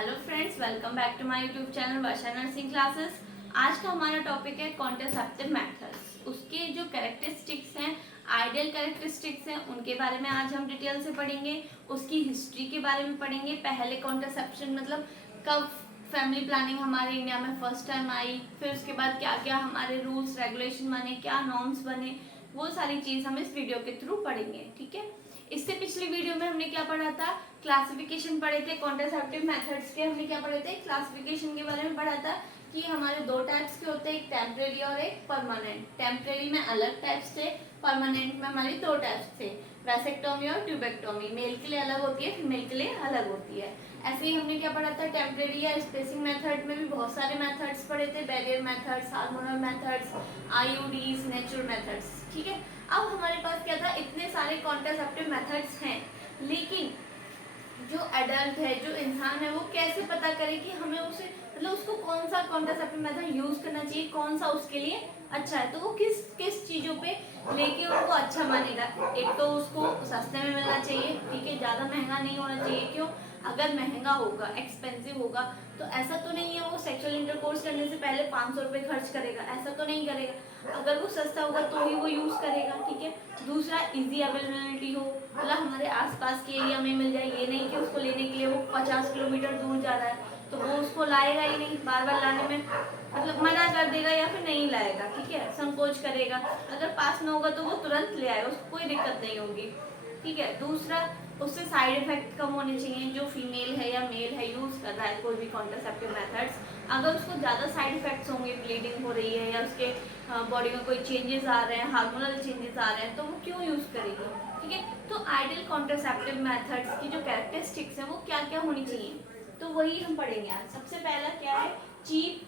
Hello friends, welcome back to my YouTube channel Varsha nursing classes. आज का हमारा topic है कॉन्ट्रासेप्टिव मेथड्स। उसके जो कैरेक्टरिस्टिक्स हैं, आइडियल कैरेक्टरिस्टिक्स हैं, उनके बारे में आज हम डिटेल से पढ़ेंगे। उसकी हिस्ट्री के बारे में पढ़ेंगे। पहले कॉन्ट्रासेप्शन मतलब कब फैमिली प्लानिंग हमारे इंडिया में फर्स्ट टाइम आई, फिर उसके बाद क्या क्या हमारे रूल्स रेगुलेशन बने, क्या नॉर्म्स बने, वो सारी चीज़ हम इस वीडियो के थ्रू पढ़ेंगे। ठीक है। इससे पिछली वीडियो में हमने क्या पढ़ा था, क्लासिफिकेशन पढ़े थे कॉन्ट्रासेप्टिव मेथड्स के। हमने क्या पढ़े थे, क्लासिफिकेशन के बारे में पढ़ा था कि हमारे दो टाइप्स के होते हैं, एक टेम्परेरी और एक परमानेंट। टेम्परेरी में अलग टाइप्स थे, परमानेंट में हमारी दो टाइप्स थे, वैसेक्टोमी और ट्यूबेक्टोमी। मेल के लिए अलग होती है, फीमेल के लिए अलग होती है। ऐसे ही हमने क्या पढ़ा था, टेम्परेरी या स्पेसिंग मेथड में भी बहुत सारे मेथड्स पढ़े थे, barrier methods, hormonal methods, IUDs, natural methods. ठीक है। अब हमारे पास क्या था, इतने सारे कॉन्ट्रासेप्टिव मेथड्स हैं, लेकिन जो एडल्ट है, जो इंसान है, वो कैसे पता करे कि हमें उसे मतलब उसको कौन सा कॉन्ट्रासेप्टिव मेथड यूज करना चाहिए, कौन सा उसके लिए अच्छा है। तो वो किस किस चीजों पे लेके उनको अच्छा मानेगा। एक तो उसको सस्ते में मिलना चाहिए, ठीक है, ज्यादा महंगा नहीं होना चाहिए। क्यों? अगर महंगा होगा, एक्सपेंसिव होगा, तो ऐसा तो नहीं है वो सेक्सुअल इंटरकोर्स करने से पहले 500 रुपये खर्च करेगा, ऐसा तो नहीं करेगा। अगर वो सस्ता होगा तो ही वो यूज करेगा। ठीक है। दूसरा, इजी अवेलेबिलिटी हो, मतलब हमारे आसपास के एरिया में मिल जाए। ये नहीं कि उसको लेने के लिए वो 50 किलोमीटर दूर जा रहा है, तो वो उसको लाएगा ही नहीं, बार बार लाने में मतलब मना कर देगा या फिर नहीं लाएगा। ठीक है, संकोच करेगा। अगर पास में होगा तो वो तुरंत ले आएगा, उसको कोई दिक्कत नहीं होगी। ठीक है। दूसरा, उससे साइड इफेक्ट कम होने चाहिए। जो फीमेल है या मेल है यूज कर रहा है कोई भी कॉन्ट्रासेप्टिव मेथड्स, अगर उसको ज़्यादा साइड इफेक्ट्स होंगे, ब्लीडिंग हो रही है या उसके बॉडी में कोई चेंजेस आ रहे हैं, हार्मोनल चेंजेस आ रहे हैं, तो वो क्यों यूज करेगी। ठीक है। तो आइडियल कॉन्ट्रासेप्टिव मेथड्स की जो कैरेक्टरिस्टिक्स हैं वो क्या क्या होनी चाहिए, तो वही हम पढ़ेंगे आज। सबसे पहला क्या है, चीप,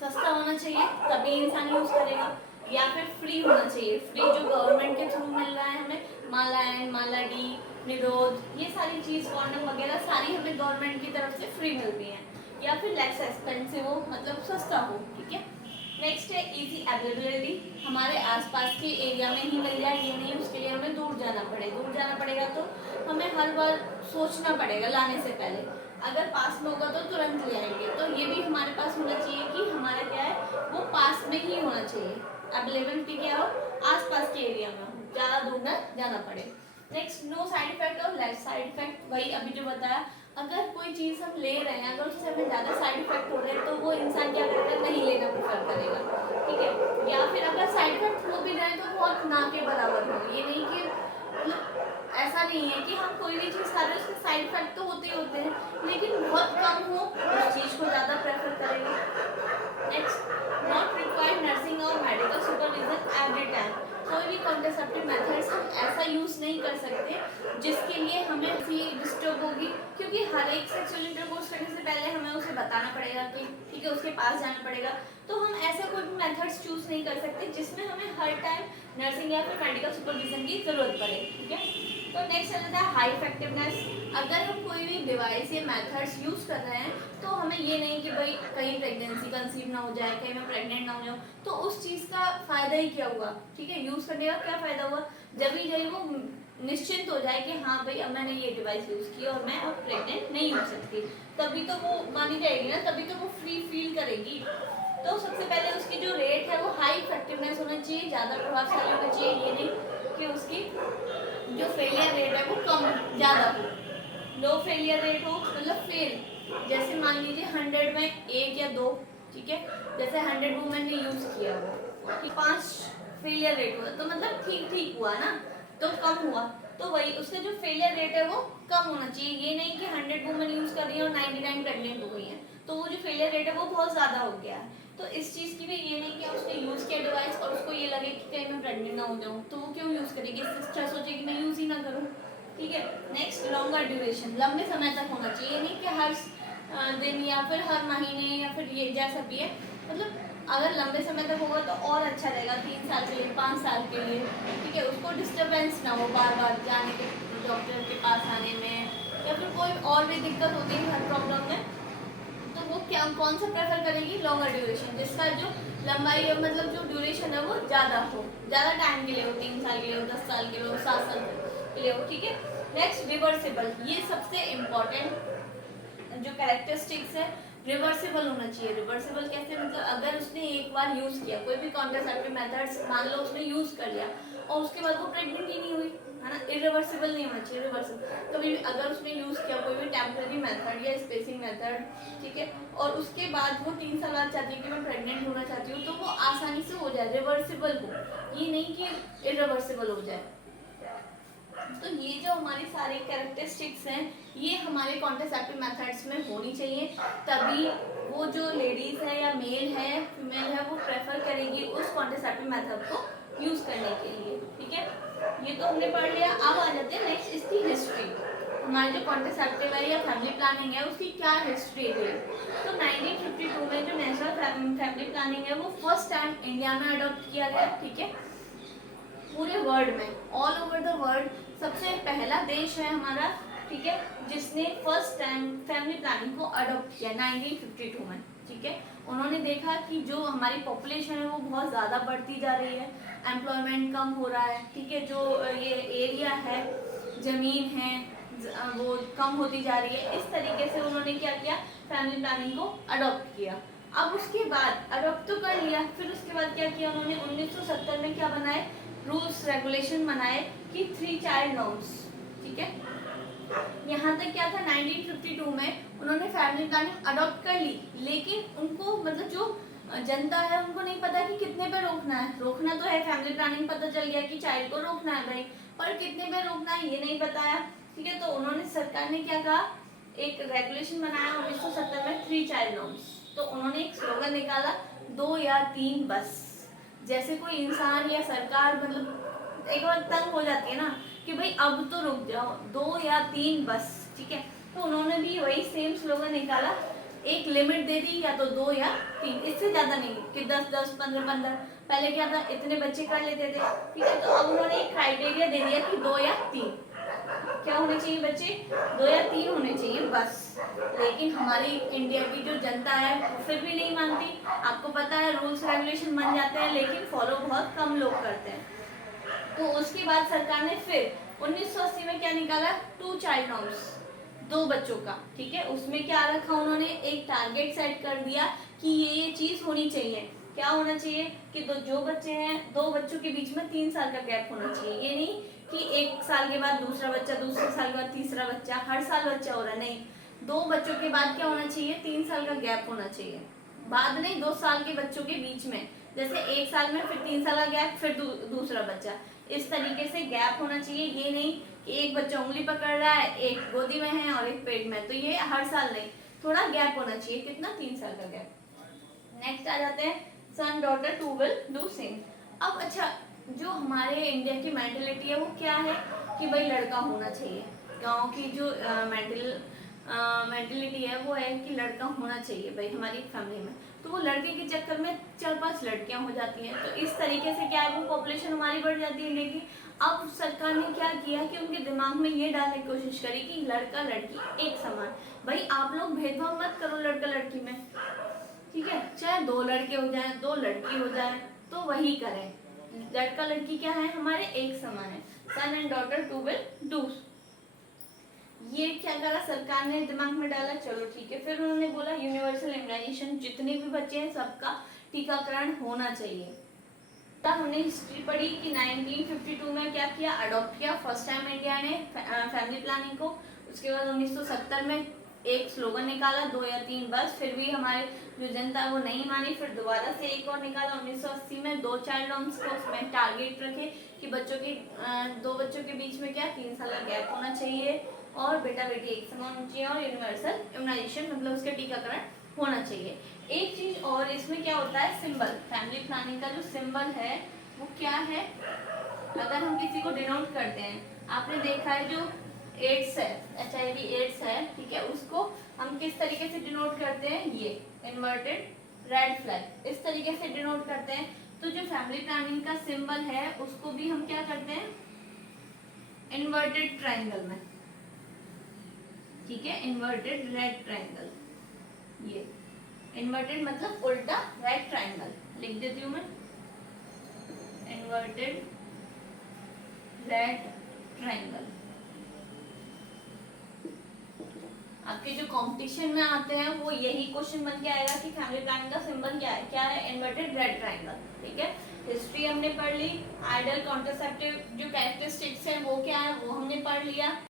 सस्ता होना चाहिए तभी इंसान यूज करेगा, या फिर फ्री होना चाहिए। फ्री जो गवर्नमेंट के थ्रू मिल रहा है हमें, माला एन, माला डी, निरोध, ये सारी चीज, कॉन्डम वगैरह सारी हमें गवर्नमेंट की तरफ से फ्री मिलती है। या फिर लेस एक्सपेंसिव हो, मतलब सस्ता हो। ठीक है। नेक्स्ट है इजी अवेलेबिलिटी, हमारे आसपास के एरिया में ही मिल जाए, ये नहीं उसके लिए हमें दूर जाना पड़े। दूर जाना पड़ेगा तो हमें हर बार सोचना पड़ेगा लाने से पहले। अगर पास में होगा तो तुरंत ले आएंगे। तो ये भी हमारे पास होना चाहिए कि हमारा क्या है, वो पास में ही होना चाहिए। अवेलेबिलिटी क्या हो, आसपास के एरिया में हो, ज़्यादा दूर न जाना पड़े। नेक्स्ट, नो साइड इफेक्ट और लेस साइड इफेक्ट, वही अभी जो बताया। अगर कोई चीज़ हम ले रहे हैं, अगर उससे हमें ज़्यादा साइड इफेक्ट हो रहे हैं, तो वो इंसान क्या करेगा, नहीं लेना प्रेफर करेगा। ठीक है। या फिर अगर साइड इफेक्ट हो भी रहे हैं तो बहुत ना के बराबर हो। ये नहीं कि मतलब ऐसा नहीं है कि हम कोई भी चीज़ खा रहे हैं उसके साइड इफेक्ट तो होते ही होते हैं, लेकिन बहुत कम हो, उस चीज़ को ज़्यादा प्रेफर करेंगे। नेक्स्ट, नॉट रिक्वायर्ड नर्सिंग और मेडिकल सुपरविजन एवरी टाइम, कोई भी कॉन्ट्रासेप्टिव मेथड्स हम ऐसा यूज नहीं कर सकते जिसके लिए हमें डिस्टर्ब होगी, क्योंकि हर एक सेक्सुअल इंटरकोर्स करने से पहले हमें उसे बताना पड़ेगा कि ठीक है, उसके पास जाना पड़ेगा। तो हम ऐसे कोई भी मेथड्स चूज नहीं कर सकते जिसमें हमें हर टाइम नर्सिंग या फिर मेडिकल सुपरविजन की जरूरत पड़े। ठीक है। तो नेक्स्ट आ जाता है हाई इफेक्टिवनेस। अगर हम कोई भी डिवाइस या मेथड्स यूज कर रहे हैं, तो हमें ये नहीं कि भाई कहीं प्रेगनेंसी कंसीव ना हो जाए, कहीं मैं प्रेग्नेंट ना हो जाऊँ, तो उस चीज़ का फायदा ही क्या हुआ। ठीक है। यूज करने का क्या फायदा हुआ, जब वो निश्चिंत हो जाए कि हाँ भाई अब मैंने ये डिवाइस यूज की और मैं अब प्रेग्नेंट नहीं हो सकती, तभी तो वो मानी जाएगी ना, तभी तो वो फ्री फील करेगी। तो सबसे पहले उसकी जो रेट है वो हाई इफेक्टिवनेस होना चाहिए, ज़्यादा प्रभावशाली होना चाहिए। ये नहीं कि उसकी जो फेलियर रेट है वो कम ज़्यादा हो। लो फेलियर रेट हो, मतलब फेल, जैसे मान लीजिए 100 में 1 या 2। ठीक है। जैसे 100 वुमेन ने यूज किया वो, 5 फेलियर रेट हुआ, तो मतलब ठीक ठीक हुआ ना, तो कम हुआ। तो वही उसका जो फेलियर रेट है वो कम होना चाहिए। ये नहीं कि 100 वुमेन यूज कर रही है और 99 प्रेग्नेंट हो गई है, तो वो जो फेलियर रेट है वो बहुत ज़्यादा हो गया है। तो इस चीज़ की भी ये नहीं कि उसने यूज़ किया डिवाइस और उसको ये लगे कि कहीं मैं प्रेग्नेंट ना हो जाऊँ, तो वो क्यों यूज़ करेगी, इससे अच्छा सोचेगी मैं यूज़ ही ना करूँ। ठीक है। नेक्स्ट, लॉन्गर ड्यूरेशन, लंबे समय तक होना चाहिए, नहीं कि हर दिन या फिर हर महीने या फिर ये जैसा भी है, मतलब अगर लंबे समय तक होगा तो और अच्छा रहेगा, 3 साल के लिए, 5 साल के लिए। ठीक है। उसको डिस्टर्बेंस ना हो बार बार जाने के, डॉक्टर के पास आने में, या फिर कोई और भी दिक्कत होती है हर प्रॉब्लम में, तो वो क्या कौन सा प्रेफर करेगी, लॉन्गर ड्यूरेशन, जिसका जो लंबाई मतलब जो ड्यूरेशन है वो ज़्यादा हो, ज़्यादा टाइम के लिए हो, 3 साल के लिए हो, 10 साल के लिए हो, 7 साल के लिए हो। ठीक है। नेक्स्ट, रिवर्सिबल, ये सबसे इम्पोर्टेंट जो कैरेक्टरिस्टिक्स है रिवर्सिबल होना चाहिए। रिवर्सिबल कैसे, मतलब अगर उसने एक बार यूज किया कोई भी कॉन्ट्रासेप्टिव मेथड्स, मान लो उसने यूज कर लिया और उसके बाद वो प्रेग्नेंट ही नहीं हुई, है ना, इरिवर्सिबल नहीं होना चाहिए, रिवर्सिबल। कभी भी अगर उसने यूज किया कोई भी टेम्पररी मेथड या स्पेसिंग मेथड, ठीक है, और उसके बाद वो 3 साल बाद चाहती है कि मैं प्रेग्नेंट होना चाहती हूँ, तो वो आसानी से हो जाए, रिवर्सिबल हो, ये नहीं कि इरिवर्सिबल हो जाए। तो ये जो हमारी सारी कैरेक्टरिस्टिक्स हैं ये हमारे कॉन्ट्रासेप्टिव मेथड्स में होनी चाहिए, तभी वो जो लेडीज है या मेल है फीमेल है वो प्रेफर करेगी उस कॉन्ट्रासेप्टिव मेथड को यूज करने के लिए। ठीक है, ये तो हमने पढ़ लिया। अब आ जाते हैं नेक्स्ट इसकी हिस्ट्री। हमारी जो कॉन्ट्रासेप्टिव है या फैमिली प्लानिंग है उसकी क्या हिस्ट्री है। तो 1952 में जो नेशनल फैमिली प्लानिंग है वो फर्स्ट टाइम इंडिया में अडॉप्ट किया गया। ठीक है, पूरे वर्ल्ड में, ऑल ओवर द वर्ल्ड सबसे पहला देश है हमारा, ठीक है, जिसने फर्स्ट टाइम फैमिली प्लानिंग को अडॉप्ट किया 1952 में। ठीक है, उन्होंने देखा कि जो हमारी पॉपुलेशन है वो बहुत ज़्यादा बढ़ती जा रही है, एम्प्लॉयमेंट कम हो रहा है, ठीक है, जो ये एरिया है, ज़मीन है, वो कम होती जा रही है। इस तरीके से उन्होंने क्या किया, फैमिली प्लानिंग को अडॉप्ट किया। अब उसके बाद अडॉप्ट तो कर लिया, फिर उसके बाद क्या किया उन्होंने 1970 में क्या बनाए, रूल्स रेगुलेशन बनाए कि 3 चाइल्ड नॉर्म्स। ठीक है, यहाँ तक क्या था 1952 में उन्होंने फैमिली प्लानिंग अडॉप्ट कर ली, लेकिन उनको मतलब जो जनता है उनको नहीं पता कि कितने पे रोकना है। रोकना तो है, फैमिली प्लानिंग पता चल गया कि चाइल्ड को रोकना है भाई, पर कितने पे रोकना है ये नहीं पता है। ठीक है, तो उन्होंने, सरकार ने क्या कहा, एक रेगुलेशन बनाया 1970 में 3 चाइल्ड नॉर्म्स। तो उन्होंने एक स्लोगन निकाला, 2 या 3 बस। जैसे कोई इंसान या सरकार मतलब एक बार तंग हो जाती है ना कि भाई अब तो रुक जाओ, 2 या 3 बस। ठीक है, तो उन्होंने भी वही सेम स्लोगन निकाला, एक लिमिट दे दी, या तो 2 या 3, इससे ज्यादा नहीं कि 10-10, 15-15। पहले क्या था, इतने बच्चे कर लेते थे। ठीक है, तो अब उन्होंने एक क्राइटेरिया दे दिया कि 2 या 3 क्या होने चाहिए बच्चे, 2 या 3 होने चाहिए बस। लेकिन हमारी इंडिया की जो जनता है वो फिर भी नहीं मानती। आपको पता है रूल्स रेगुलेशन बन जाते हैं लेकिन फॉलो बहुत कम लोग करते हैं। तो उसके बाद सरकार ने फिर 1980 में क्या निकाला, 2 चाइल्ड नॉर्म्स, 2 बच्चों का। ठीक है, उसमें क्या रखा उन्होंने, एक टारगेट सेट कर दिया कि ये चीज होनी चाहिए। क्या होना चाहिए कि जो बच्चे हैं, 2 बच्चों के बीच में 3 साल का गैप होना चाहिए। ये नहीं कि 1 साल के बाद दूसरा बच्चा, दूसरे साल के बाद तीसरा बच्चा, हर साल बच्चा हो रहा है, नहीं। 2 बच्चों के बाद क्या होना चाहिए, 3 साल का गैप होना चाहिए। बाद नहीं, 2 साल के बच्चों के बीच में, जैसे 1 साल में फिर 3 साल का गैप, फिर दूसरा बच्चा, इस तरीके से गैप होना चाहिए। ये नहीं कि एक बच्चा उंगली पकड़ रहा है, एक गोदी में है और एक पेट में, तो ये हर साल नहीं, थोड़ा गैप होना चाहिए। कितना, 3 साल का गैप। नेक्स्ट आ जाते हैं, son daughter too will do same. अब अच्छा, जो हमारे इंडिया की मेंटेलिटी है वो क्या है कि भाई लड़का होना चाहिए। गांव की जो मेंटेलिटी है वो है कि लड़का होना चाहिए भाई हमारी फैमिली में। तो वो लड़के के चक्कर में 4-5 लड़कियां हो जाती हैं, तो इस तरीके से क्या है, वो पॉपुलेशन हमारी बढ़ जाती है। लेकिन अब सरकार ने क्या किया कि उनके दिमाग में ये डालने की कोशिश करी कि लड़का लड़की एक समान। भाई आप लोग भेदभाव मत करो लड़का लड़की में, ठीक है, चाहे 2 लड़के हो जाए, 2 लड़की हो जाए, तो वही करें। लड़का लड़की क्या है, हमारे एक समान है। Son and daughter too will do. ये क्या करा सरकार ने, दिमाग में डाला, चलो ठीक है। फिर उन्होंने बोला यूनिवर्सल इम्यूनाइजेशन, जितने भी बच्चे हैं सबका टीकाकरण होना चाहिए। तब हमने हिस्ट्री पढ़ी कि 1952 में क्या किया, अडॉप्ट किया फर्स्ट टाइम इंडिया ने फैमिली प्लानिंग को। उसके बाद 1970 में एक स्लोगन निकाला, 2 या 3 बस। फिर भी हमारे जो जनता है वो नहीं मानी, फिर दोबारा से एक और निकाला 1980 में, 2 चाइल्ड नॉर्म्स को। उसमें टारगेट रखे कि बच्चों की 2 बच्चों के बीच में क्या 3 साल का गैप होना चाहिए, और बेटा बेटी एक समान होना चाहिए, और यूनिवर्सल इम्यूनाइजेशन मतलब उसका टीकाकरण होना चाहिए। एक चीज और इसमें क्या होता है, सिंबल। फैमिली प्लानिंग का जो सिंबल है वो क्या है, अगर हम किसी को डिनोट करते हैं, आपने देखा है जो एड्स है, HIV एड्स है, ठीक है, उसको हम किस तरीके से डिनोट करते हैं, ये इन्वर्टेड रेड फ्लैग, इस तरीके से डिनोट करते हैं। तो जो फैमिली प्लानिंग का सिंबल है उसको भी हम क्या करते हैं, इन्वर्टेड ट्रायंगल में, ठीक है, इन्वर्टेड रेड ट्रायंगल। ये इन्वर्टेड मतलब उल्टा, रेड ट्रायंगल लिख देती हूँ मैं, इन्वर्टेड रेड ट्रायंगल। आपके जो कंपटीशन में आते हैं वो यही क्वेश्चन बन के आएगा कि फैमिली प्लानिंग का सिंबल क्या है इन्वर्टेड रेड ट्रायंगल। ठीक है, हिस्ट्री हमने पढ़ ली, आइडियल कॉन्ट्रासेप्टिव जो कैरेक्टरिस्टिक्स है वो क्या है वो हमने पढ़ लिया।